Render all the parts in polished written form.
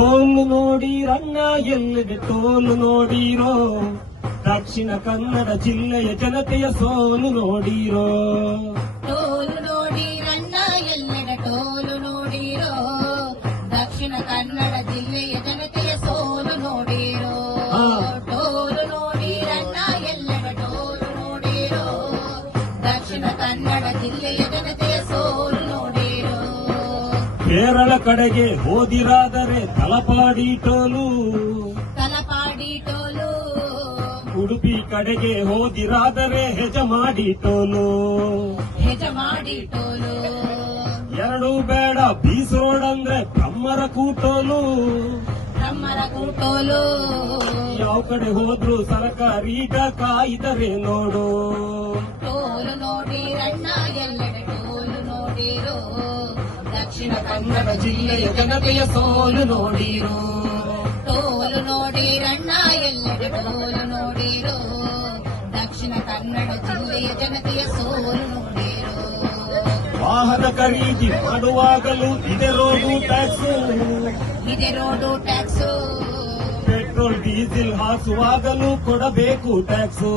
Toll ನೋಡಿರಣ್ಣ ಎಲ್ಲೆಡೆ toll ನೋಡಿರೋ, ದಕ್ಷಿಣ ಕನ್ನಡ ಜಿಲ್ಲೆಯ ಜನತೆಯ ಸೋಲು ನೋಡಿರೋ. ಟೋಲು ನೋಡಿರಣ್ಣ ಎಲ್ಲೆಡೆ ಟೋಲು ನೋಡಿರೋ, ದಕ್ಷಿಣ ಕನ್ನಡ ಜಿಲ್ಲೆಯ ಜನತೆಯ ಸೋಲು ನೋಡಿರೋ. ಟೋಲು ನೋಡಿರಣ್ಣ ಎಲ್ಲೆಡೆ ಟೋಲು ನೋಡಿರೋ, ದಕ್ಷಿಣ ಕನ್ನಡ ಜಿಲ್ಲೆಯ ಜನತೆಯ ಸೋಲು ನೋಡಿರೋ. ಕೇರಳ ಕಡೆಗೆ ಹೋದಿರಾದರೆ ತಲಪಾಡಿ ಟೋಲು, ತಲಪಾಡಿ ಟೋಲು. ಉಡುಪಿ ಕಡೆಗೆ ಹೋದಿರಾದರೆ ಹೆಜಮಾಡಿ ಟೋಲು, ಹೆಜಮಾಡಿ ಟೋಲು. ಎರಡು ಬೇಡ ಬೀಸ್ ರೋಡ್ ಅಂದ್ರೆ ಬ್ರಹ್ಮರ ಕೂಟೋಲು, ಬ್ರಹ್ಮರ ಕೂಟೋಲು. ಯಾವ ಕಡೆ ಹೋದ್ರು ಸರ್ಕಾರೀಗ ಕಾಯ್ದರೆ ನೋಡು. ಟೋಲು ನೋಡಿರಣ್ಣ ಎಲ್ಲೆಡೆ ಟೋಲು ನೋಡಿರೋ, ದಕ್ಷಿಣ ಕನ್ನಡ ಜಿಲ್ಲೆಯ ಜನತೆಯ ಸೋಲು ನೋಡಿರೋ. ಟೋಲು ನೋಡಿರಣ್ಣ ಎಲ್ಲೆಡೆ ಟೋಲು ನೋಡಿರೋ, ದಕ್ಷಿಣ ಕನ್ನಡ ಜಿಲ್ಲೆಯ ಜನತೆಯ ಸೋಲು ನೋಡಿರೋ. ವಾಹನ ಖರೀದಿ ಮಾಡುವಾಗಲೂ ಇದೆ ರೋಡು ಟ್ಯಾಕ್ಸು, ಇದೆ ರೋಡು ಟ್ಯಾಕ್ಸು. ಪೆಟ್ರೋಲ್ ಡೀಸೆಲ್ ಹಾಸುವಾಗಲೂ ಕೊಡಬೇಕು ಟ್ಯಾಕ್ಸು,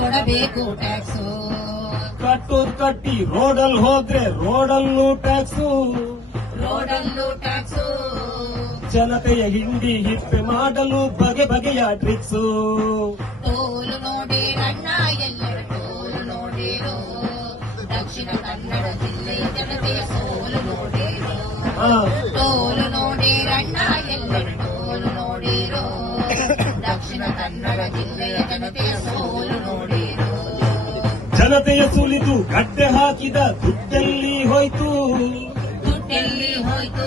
ಕೊಡಬೇಕು ಟ್ಯಾಕ್ಸು. ಕಟ್ಟೋದ್ ಕಟ್ಟಿ ರೋಡಲ್ ಹೋದ್ರೆ ರೋಡಲ್ಲೂ ಟ್ಯಾಕ್ಸು, ರೋಡಲ್ಲೂ ಟ್ಯಾಕ್ಸು. ಜನತೆಯ ಹಿಂಡಿ ಹಿಪ್ಪೆ ಮಾಡಲು ಬಗೆ ಬಗೆಯ ಟ್ರಿಕ್ಸು. ಟೋಲು ನೋಡಿರಣ್ಣ ಎಲ್ಲೆಡೆ ಟೋಲು ನೋಡಿರೋ, ದಕ್ಷಿಣ ಕನ್ನಡ ಜಿಲ್ಲೆಯ ಜನತೆಯ ಸೋಲು ನೋಡಿರೋ. ಟೋಲು ನೋಡಿರಣ್ಣ ಎಲ್ಲೆಡೆ ಟೋಲು ನೋಡಿರೋ, ದಕ್ಷಿಣ ಕನ್ನಡ ಜಿಲ್ಲೆಯ ಜನತೆಯ ಸೋಲು ನೋಡಿರೋ. ಜನತೆಯ ಸುಲಿದು ಗಡ್ಡೆ ಹಾಕಿದ ದುಡ್ಡೆಲ್ಲಿ ಹೋಯ್ತು, ದುಡ್ಡೆಲ್ಲಿ ಹೋಯ್ತು.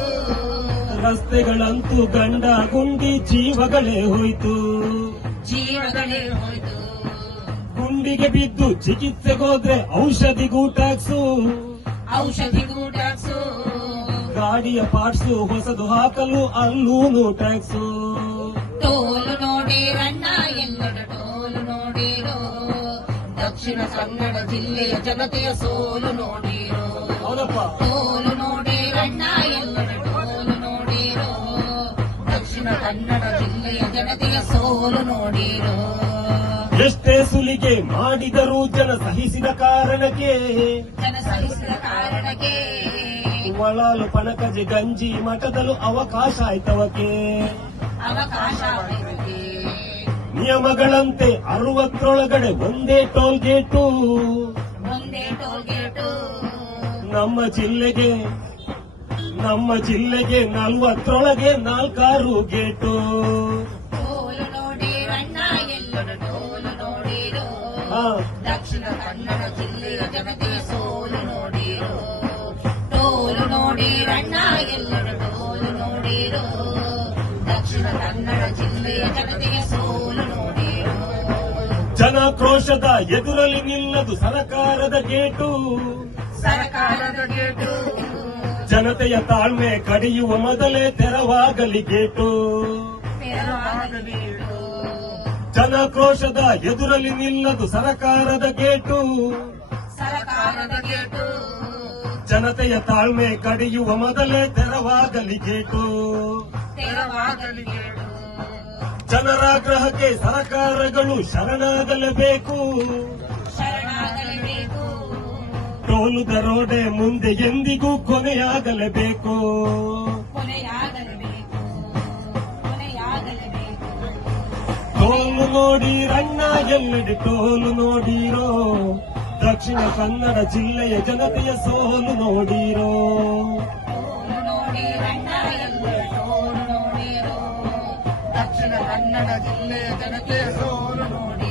ರಸ್ತೆಗಳಂತೂ ಗಂಡ ಗುಂಡಿ ಜೀವಗಳೇ ಹೋಯ್ತು, ಜೀವಗಳೇ ಹೋಯ್ತು. ಗುಂಡಿಗೆ ಬಿದ್ದು ಚಿಕಿತ್ಸೆಗೋದ್ರೆ ಔಷಧಿಗೂ ಟ್ಯಾಕ್ಸು, ಔಷಧಿಗೂ ಟ್ಯಾಕ್ಸು. ಗಾಡಿಯ ಪಾರ್ಟ್ಸು ಹೊಸದು ಹಾಕಲು ಅಲ್ಲೂನು ಟ್ಯಾಕ್ಸು. ಟೋಲು ನೋಡಿರಣ್ಣ ಎಲ್ಲೆಡೆ ಟೋಲು ನೋಡಿರೋ, ದಕ್ಷಿಣ ಕನ್ನಡ ಜಿಲ್ಲೆಯ ಜನತೆಯ ಸೋಲು ನೋಡಿರೋ. ಟೋಲು ನೋಡಿರಣ್ಣ ಎಲ್ಲೆಡೆ ಟೋಲು ನೋಡಿರೋ, ದಕ್ಷಿಣ ಕನ್ನಡ ಜಿಲ್ಲೆಯ ಜನತೆಯ ಸೋಲು ನೋಡಿರೋ. ಎಷ್ಟೇ ಸುಲಿಗೆ ಮಾಡಿದರೂ ಜನ ಸಹಿಸಿದ ಕಾರಣಕ್ಕೆ, ಜನ ಸಹಿಸಿದ ಕಾರಣಕ್ಕೆ ಒಳಲು ಪಣಕಜೆ ಗಂಜಿ ಮಠದಲ್ಲೂ ಅವಕಾಶ ಆಯ್ತವಕ್ಕೆ. ಅವಕಾಶ ಆಯ್ತಕ್ಕೆ. ನಿಯಮಗಳಂತೆ 60ರೊಳಗಡೆ ಒಂದೇ ಟೋಲ್ ಗೇಟು, ಒಂದೇ ಟೋಲ್ ಗೇಟು. ನಮ್ಮ ಜಿಲ್ಲೆಗೆ 40ರೊಳಗೆ 4 ಗೇಟು. ಟೋಲು ನೋಡಿರಣ್ಣ ಎಲ್ಲೆಡೆ ಟೋಲು ನೋಡಿರೋ, ದಕ್ಷಿಣ ಕನ್ನಡ ಜಿಲ್ಲೆಯ ಜನತೆಯ ಸೋಲು ನೋಡಿರೋ. ಟೋಲು ನೋಡಿರಣ್ಣ ಎಲ್ಲೆಡೆ ಟೋಲು ನೋಡಿರೋ, ದಕ್ಷಿಣ ಕನ್ನಡ ಜಿಲ್ಲೆಯ ಜನತೆಯ ಸೋಲು ನೋಡಿರೋ. ಜನಾಕ್ರೋಶದ ಎದುರಲ್ಲಿ ನಿಲ್ಲದು ಸರಕಾರದ ಗೇಟು, ಸರ್ಕಾರದ ಗೇಟು. ಜನತೆಯ ತಾಳ್ಮೆ ಕಡಿಯುವ ಮೊದಲೇ ತೆರವಾಗಲಿ ಗೇಟು. ತೆರವಾಗಲಿ ಗೇಟು. ಜನಾಕ್ರೋಶದ ಎದುರಲ್ಲಿ ನಿಲ್ಲದು ಸರಕಾರದ ಗೇಟು, ಸರ್ಕಾರದ ಗೇಟು. ಜನತೆಯ ತಾಳ್ಮೆ ಕಡಿಯುವ ಮೊದಲೇ ತೆರವಾಗಲಿ ಗೇಟು. ತೆರವಾಗಲಿ ಗೇಟು. ಜನರಾಗ್ರಹಕ್ಕೆ ಸರ್ಕಾರಗಳು ಶರಣಾಗಲೇಬೇಕು, ಶರಣಾಗಲೇಬೇಕು. ಟೋಲು ದರೋಡೆ ಮುಂದೆ ಎಂದಿಗೂ ಕೊನೆಯಾಗಲೇಬೇಕು, ಕೊನೆಯಾಗಲೇಬೇಕು. ಕೊನೆಯಾಗಲೇಬೇಕು. ಟೋಲು ನೋಡಿರಣ್ಣ ಎಲ್ಲೆಡೆ ಟೋಲು ನೋಡಿರೋ, ದಕ್ಷಿಣ ಕನ್ನಡ ಜಿಲ್ಲೆಯ ಜನತೆಯ ಸೋಲು ನೋಡಿರೋ. ಟೋಲು ನೋಡಿರಣ್ಣ ಎಲ್ಲೆಡೆ ಟೋಲು ನೋಡಿರೋ, ದಕ್ಷಿಣ ಕನ್ನಡ ಜಿಲ್ಲೆಯ ಜನತೆಯ ಸೋಲು ನೋಡಿರೋ.